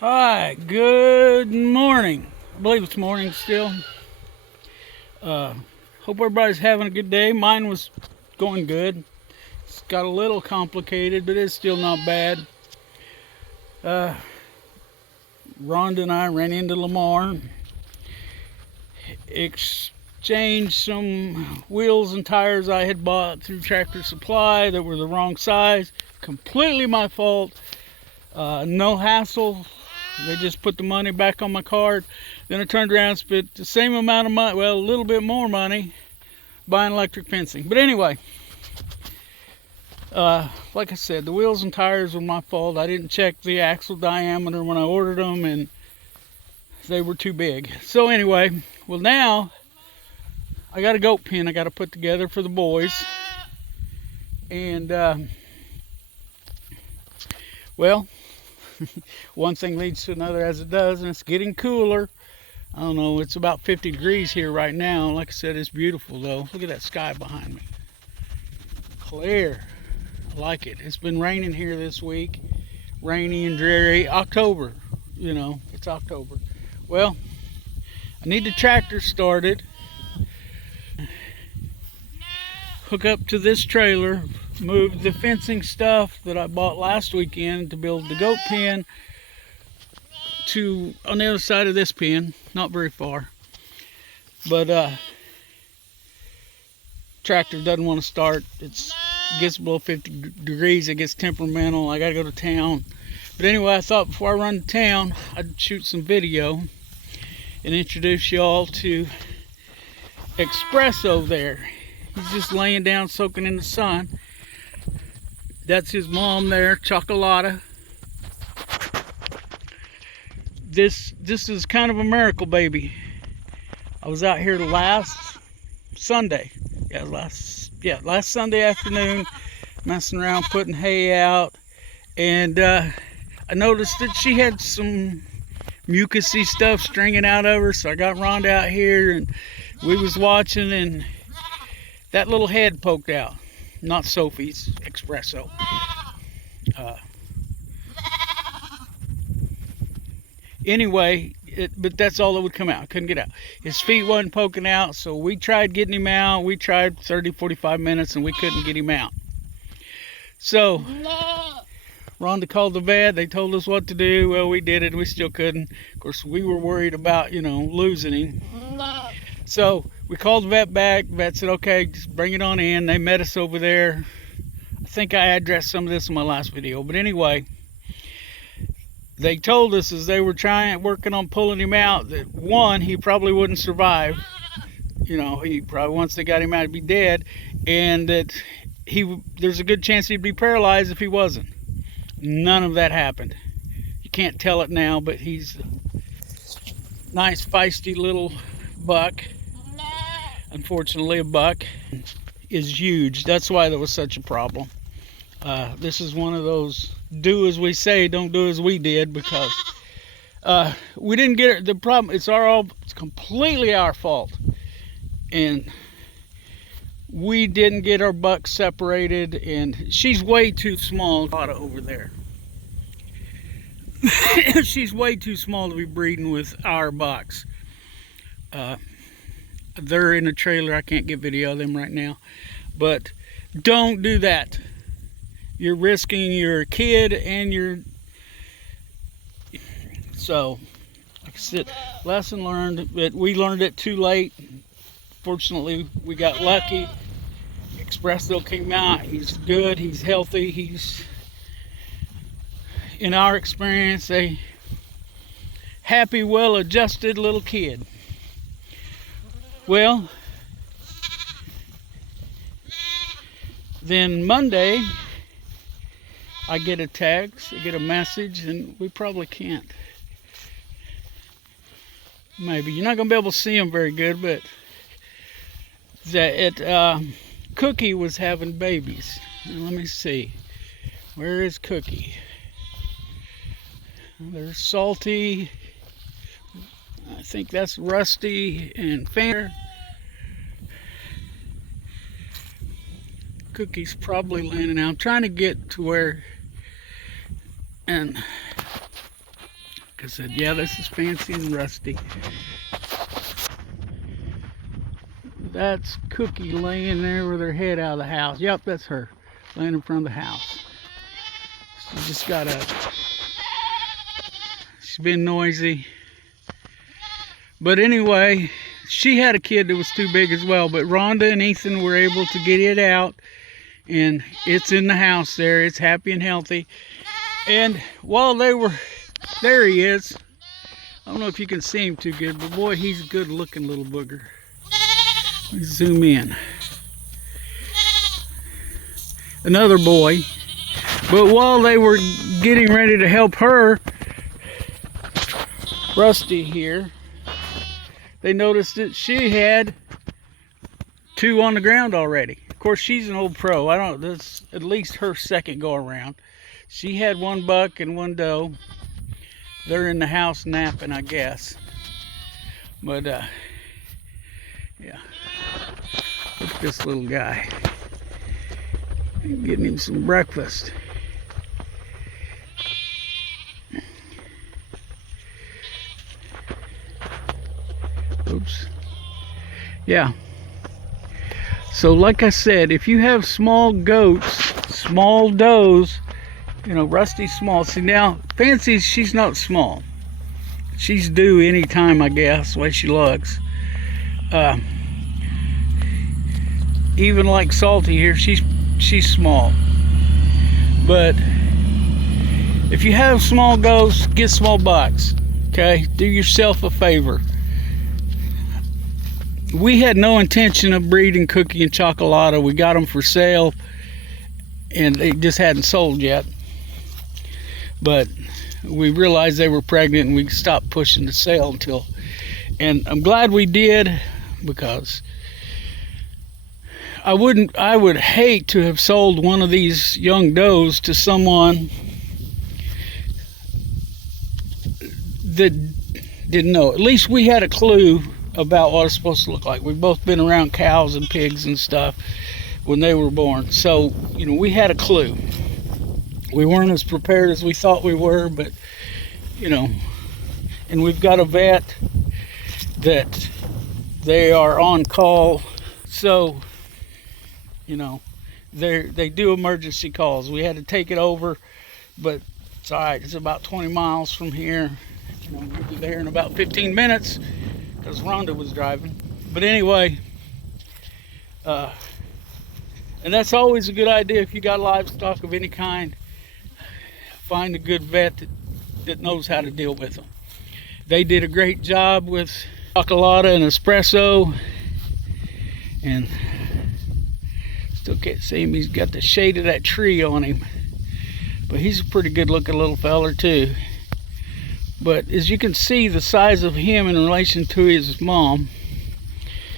Hi, good morning. I believe it's morning still. Hope everybody's having a good day. Mine was going good. It's got a little complicated, but it's still not bad. Uh, Rhonda and I ran into Lamar, exchanged some wheels and tires I had bought through Tractor Supply that were the wrong size. Completely my fault. No hassle. They just put the money back on my card. Then I turned around and spent the same amount of money, well, a little bit more money, buying electric fencing. But anyway, like I said, the wheels and tires were my fault. I didn't check the axle diameter when I ordered them, and they were too big. So anyway, well, now I got a goat pen I got to put together for the boys. And, well, one thing leads to another as it does, and it's getting cooler. I don't know, it's about 50 degrees here right now. Like I said, it's beautiful though. Look at that sky behind me. Clear. I like it. It's been raining here this week. Rainy and dreary. October, it's October. Well, I need the tractor started. Hook up to this trailer. Moved the fencing stuff that I bought last weekend to build the goat pen to on the other side of this pen, not very far. But tractor doesn't want to start. It gets below 50 degrees, it gets temperamental. I gotta go to town. But anyway, I thought before I run to town, I'd shoot some video and introduce y'all to Espresso there. He's just laying down soaking in the sun. That's his mom there, Chocolata. This is kind of a miracle baby. I was out here last Sunday. Last Sunday afternoon, messing around putting hay out, and I noticed that she had some mucusy stuff stringing out of her. So I got Rhonda out here, and we was watching, and that little head poked out. Not Sophie's, Espresso. Anyway, but that's all that would come out. I couldn't get out. His feet wasn't poking out, so we tried getting him out. We tried 30, 45 minutes, and we couldn't get him out. So, Rhonda called the vet. They told us what to do. Well, we did it. We still couldn't. Of course, we were worried about, losing him. So we called the vet back. The vet said, okay, just bring it on in. They met us over there. I think I addressed some of this in my last video. But anyway, they told us as they were working on pulling him out, that one, he probably wouldn't survive. He probably, once they got him out, he'd be dead. And that there's a good chance he'd be paralyzed if he wasn't. None of that happened. You can't tell it now, but he's a nice, feisty little buck. Unfortunately, a buck is huge. That's why there was such a problem. This is one of those do as we say, don't do as we did, because we didn't get it. The problem, it's completely our fault, and we didn't get our bucks separated, and she's way too small over there. She's way too small to be breeding with our bucks. They're in a trailer. I can't get video of them right now, but don't do that. You're risking your kid and so, like I said, lesson learned, but we learned it too late. Fortunately, we got lucky. Espresso came out. He's good. He's healthy. He's, in our experience, a happy, well-adjusted little kid. Well, then Monday, I get a text, I get a message, and we probably can't. Maybe. You're not going to be able to see them very good, but that Cookie was having babies. Now, let me see. Where is Cookie? There's Salty. I think that's Rusty and Fair. Cookie's probably landing now. I'm trying to get to where, and I said, yeah, this is Fancy and Rusty. That's Cookie laying there with her head out of the house. Yep, that's her, laying in front of the house. She just got up. She's been noisy. But anyway, she had a kid that was too big as well. But Rhonda and Ethan were able to get it out. And it's in the house there. It's happy and healthy. And while they were... There he is. I don't know if you can see him too good, but boy, he's a good looking little booger. Let me zoom in. Another boy. But while they were getting ready to help her, Rusty here, they noticed that she had 2 on the ground already. Of course, she's an old pro. That's at least her second go around. She had 1 buck and 1 doe. They're in the house napping, I guess. But, yeah. Look at this little guy. Getting him some breakfast. Oops. Yeah. So like I said, if you have small goats, small does, you know, Rusty's small. See now, Fancy, she's not small. She's due anytime, I guess, the way she looks. Even like Salty here, she's small. But if you have small goats, get small bucks. Okay, do yourself a favor. We had no intention of breeding Cookie and Chocolata. We got them for sale, and they just hadn't sold yet. But we realized they were pregnant, and we stopped pushing the sale until. And I'm glad we did, because I would hate to have sold one of these young does to someone that didn't know. At least we had a clue about what it's supposed to look like. We've both been around cows and pigs and stuff when they were born. So, you know, we had a clue. We weren't as prepared as we thought we were, but, you know, and we've got a vet that they are on call. So, you know, they do emergency calls. We had to take it over, but it's all right. It's about 20 miles from here. You know, we'll be there in about 15 minutes. Because Rhonda was driving. But anyway, and that's always a good idea if you got livestock of any kind. Find a good vet that knows how to deal with them. They did a great job with Chocolata and Espresso. And still can't see him. He's got the shade of that tree on him. But he's a pretty good looking little feller too. But as you can see, the size of him in relation to his mom.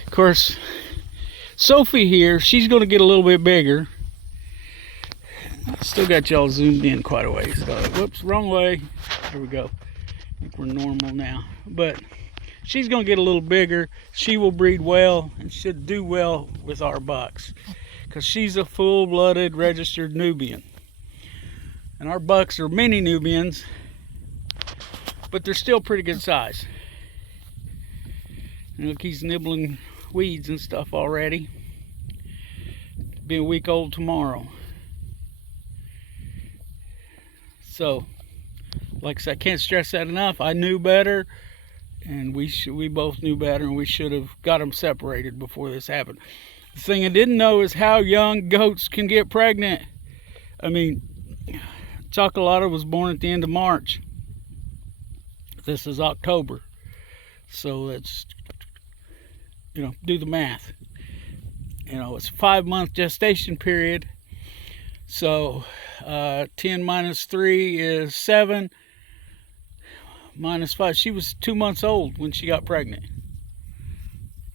Of course, Sophie here, she's going to get a little bit bigger. Still got y'all zoomed in quite a ways. Whoops, wrong way. There we go. I think we're normal now. But she's going to get a little bigger. She will breed well and should do well with our bucks, because she's a full-blooded registered Nubian. And our bucks are mini Nubians, but they're still pretty good size. And look, he's nibbling weeds and stuff already. Be a week old tomorrow. So, like I said, I can't stress that enough. I knew better, and we both knew better, and we should have got them separated before this happened. The thing I didn't know is how young goats can get pregnant. I mean, Chocolata was born at the end of March. This is October, so that's, you know, do the math. You know, it's a 5-month gestation period, so 10 minus 3 is 7, minus 5. She was 2 months old when she got pregnant.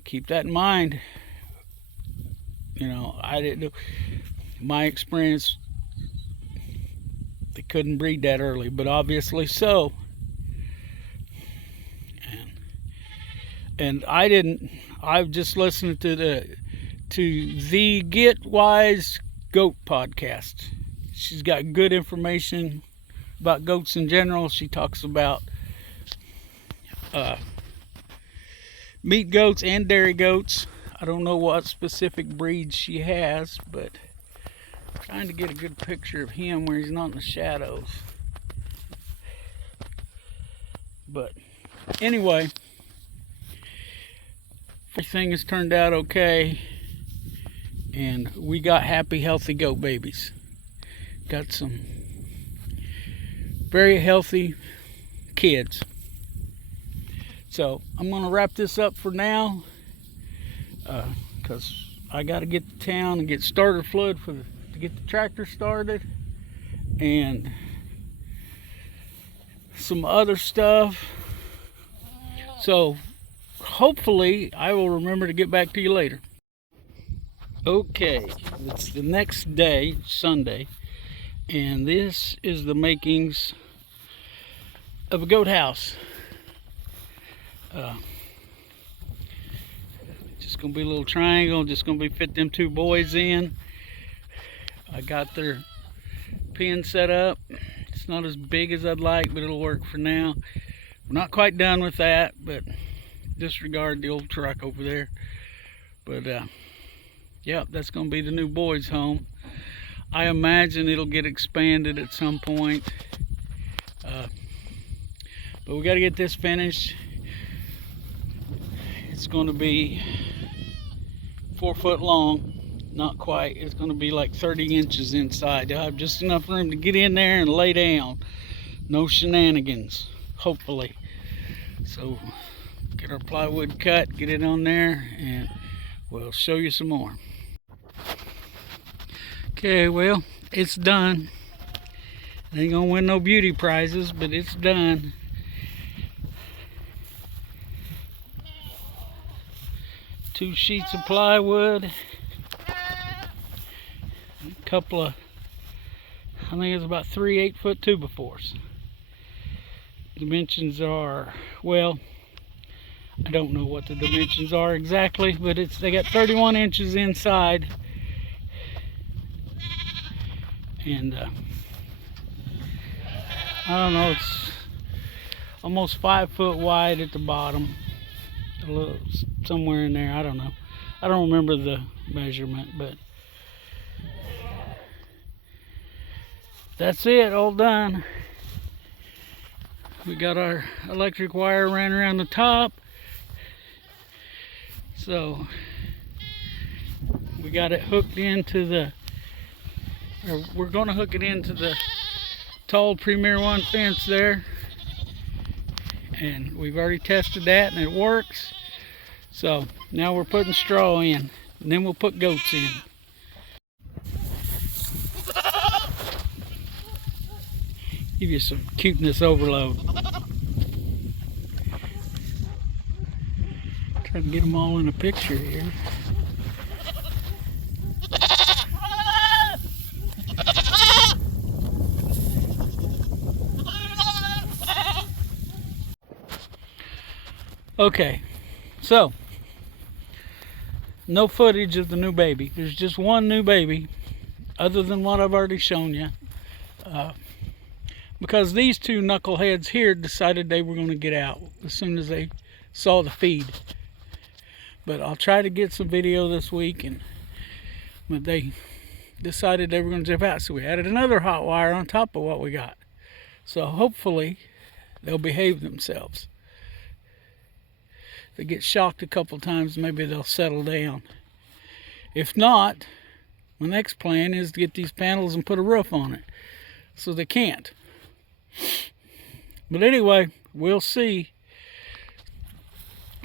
Keep that in mind. You know, I didn't know. My experience, they couldn't breed that early, but obviously so. And I didn't. I've just listened to the Get Wise Goat podcast. She's got good information about goats in general. She talks about meat goats and dairy goats. I don't know what specific breeds she has, but I'm trying to get a good picture of him where he's not in the shadows. But anyway, everything has turned out okay, and we got happy, healthy goat babies. Got some very healthy kids. So I'm gonna wrap this up for now, because I got to get to town and get starter fluid to get the tractor started, and some other stuff. So hopefully I will remember to get back to you later. Okay, it's the next day, Sunday, and this is the makings of a goat house. Just gonna be a little triangle, just gonna be fit them two boys in. I got their pen set up. It's not as big as I'd like, but it'll work for now. We're not quite done with that, but disregard the old truck over there. But yeah, that's gonna be the new boys' home. I imagine it'll get expanded at some point, but we got to get this finished. It's going to be 4 foot long, not quite. It's going to be like 30 inches inside. You'll have just enough room to get in there and lay down. No shenanigans, hopefully. So get our plywood cut, get it on there, and we'll show you some more. Okay, well, it's done. I ain't gonna win no beauty prizes, but it's done. Two sheets of plywood, a couple of, I think it's about 3 8-foot 2x4s. Dimensions are, well, I don't know what the dimensions are exactly, but they got 31 inches inside, and I don't know, it's almost 5 foot wide at the bottom. A little somewhere in there, I don't know. I don't remember the measurement, but that's it, all done. We got our electric wire ran around the top, so we got it hooked into the, or we're going to hook it into the tall Premier One fence there, and we've already tested that and it works. So now we're putting straw in, and then we'll put goats in. Give you some cuteness overload. Try to get them all in a picture here. Okay, so no footage of the new baby. There's just one new baby, other than what I've already shown you, because these two knuckleheads here decided they were going to get out as soon as they saw the feed. But I'll try to get some video this week, but they decided they were going to jump out, so we added another hot wire on top of what we got. So hopefully they'll behave themselves. If they get shocked a couple times, maybe they'll settle down. If not, my next plan is to get these panels and put a roof on it, so they can't. But anyway, we'll see.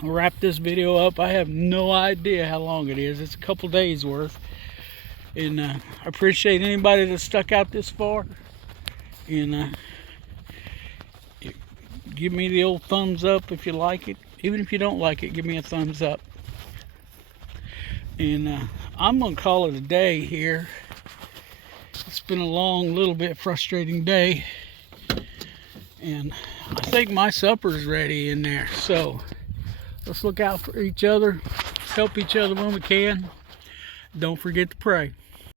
I'll wrap this video up. I have no idea how long it is. It's a couple days worth. And I appreciate anybody that stuck out this far. And give me the old thumbs up if you like it. Even if you don't like it, give me a thumbs up. And I'm going to call it a day here. It's been a long, little bit frustrating day. And I think my supper's ready in there. So let's look out for each other. Let's help each other when we can. Don't forget to pray.